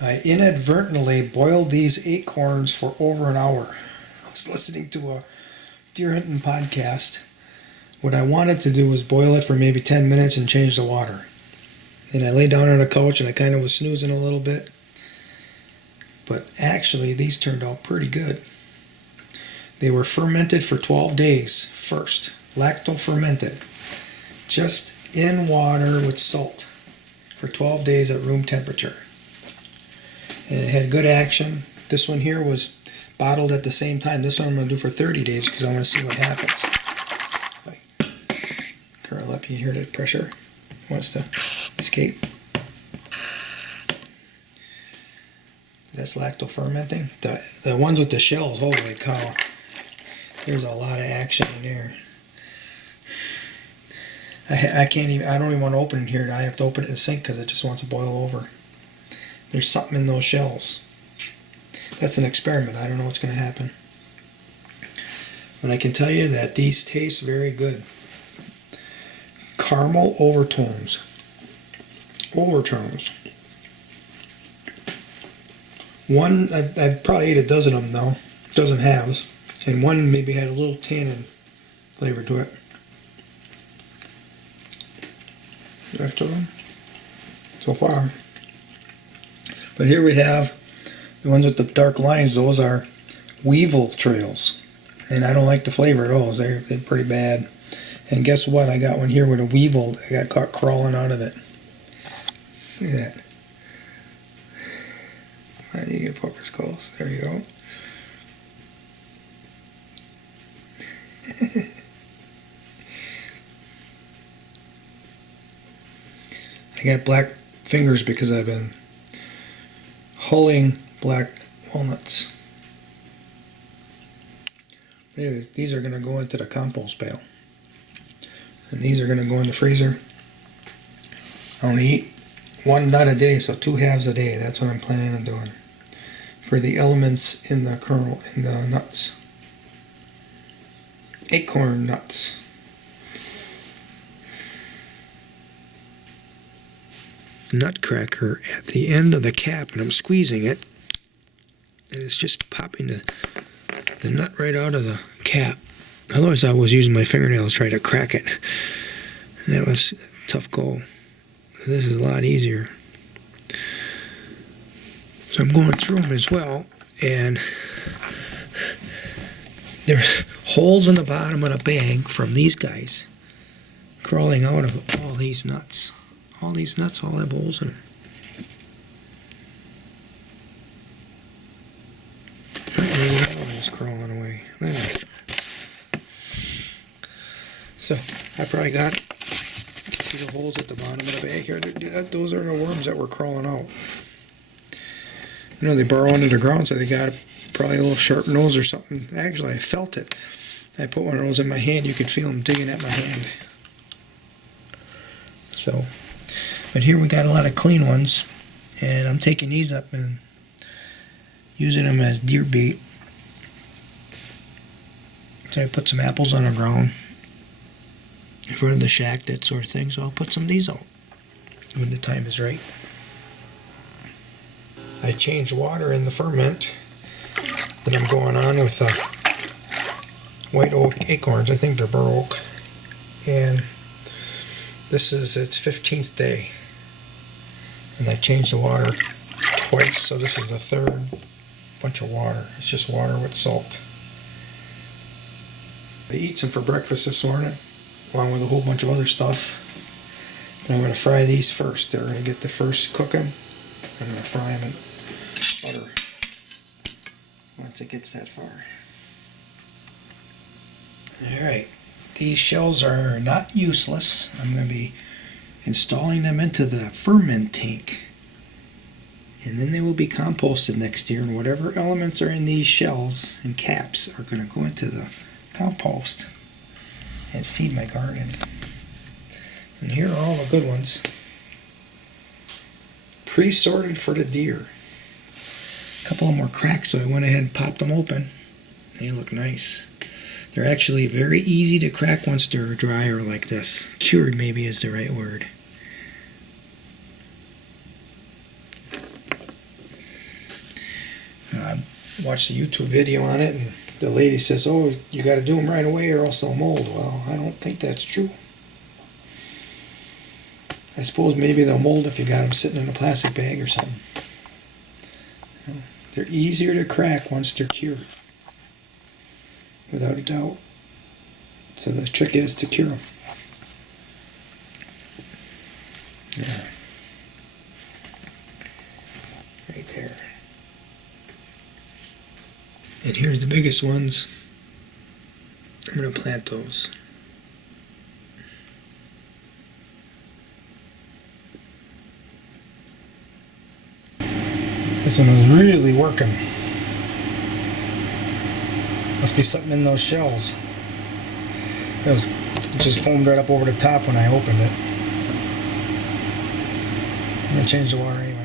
I inadvertently boiled these acorns for over an hour. I was listening to a deer hunting podcast. What I wanted to do was boil it for maybe 10 minutes and change the water. And I lay down on a couch and I kind of was snoozing a little bit. But actually, these turned out pretty good. They were fermented for 12 days first. Lacto-fermented. Just in water with salt for 12 days at room temperature. And it had good action. This one here was bottled at the same time. This one I'm going to do for 30 days because I want to see what happens. If I curl up, you hear that pressure. Wants to escape. That's lacto-fermenting. The ones with the shells, holy cow. There's a lot of action in there. I can't even, I don't even want to open it here. I have to open it in the sink because it just wants to boil over. There's something in those shells. That's an experiment. I don't know what's going to happen. But I can tell you that these taste very good. Caramel overtones. One, I've probably ate a dozen of them now. Dozen halves. And one maybe had a little tannin flavor to it. That's all so far. But here we have the ones with the dark lines. Those are weevil trails. And I don't like the flavor at all. They're pretty bad. And guess what? I got one here with a weevil. I got caught crawling out of it. Look at that. You can focus close. There you go. I got black fingers because I've been hulling black walnuts. Anyways, these are going to go into the compost pail. And these are going to go in the freezer. I only eat one nut a day, so 2 halves a day. That's what I'm planning on doing. For the elements in the kernel, in the nuts. Acorn nuts. Nutcracker at the end of the cap, and I'm squeezing it, and it's just popping the nut right out of the cap. Otherwise I was using my fingernails to try to crack it, and that was a tough go. This is a lot easier. So I'm going through them as well, and there's holes in the bottom of the bag from these guys crawling out of all these nuts. All these nuts all have holes in them. It's crawling away. So I probably got, see the holes at the bottom of the bag here. Those are the worms that were crawling out. You know, they burrow under the ground, so they got probably a little sharp nose or something. Actually, I felt it. I put one of those in my hand. You could feel them digging at my hand. So, but here we got a lot of clean ones, and I'm taking these up and using them as deer bait. So I put some apples on the ground in front of the shack, that sort of thing. So I'll put some of these out when the time is right. I changed water in the ferment that I'm going on with white oak acorns. I think they're bur oak. And this is its 15th day. And I changed the water twice, so this is the third bunch of water. It's just water with salt. I ate some for breakfast this morning, along with a whole bunch of other stuff. And I'm going to fry these first. They're going to get the first cooking. I'm going to fry them in butter once it gets that far. Alright, these shells are not useless. I'm going to be installing them into the ferment tank. And then they will be composted next year, and whatever elements are in these shells and caps are going to go into the compost and feed my garden. And here are all the good ones. Pre-sorted for the deer. A couple of them were cracked, so I went ahead and popped them open. They look nice. They're actually very easy to crack once they're drier like this. Cured maybe is the right word. I watched a YouTube video on it, and the lady says, "Oh, you got to do them right away, or else they'll mold." Well, I don't think that's true. I suppose maybe they'll mold if you got them sitting in a plastic bag or something. They're easier to crack once they're cured, without a doubt. So the trick is to cure them. Yeah. Right there. And here's the biggest ones. I'm going to plant those. This one was really working. Must be something in those shells. It just foamed right up over the top when I opened it. I'm going to change the water anyway.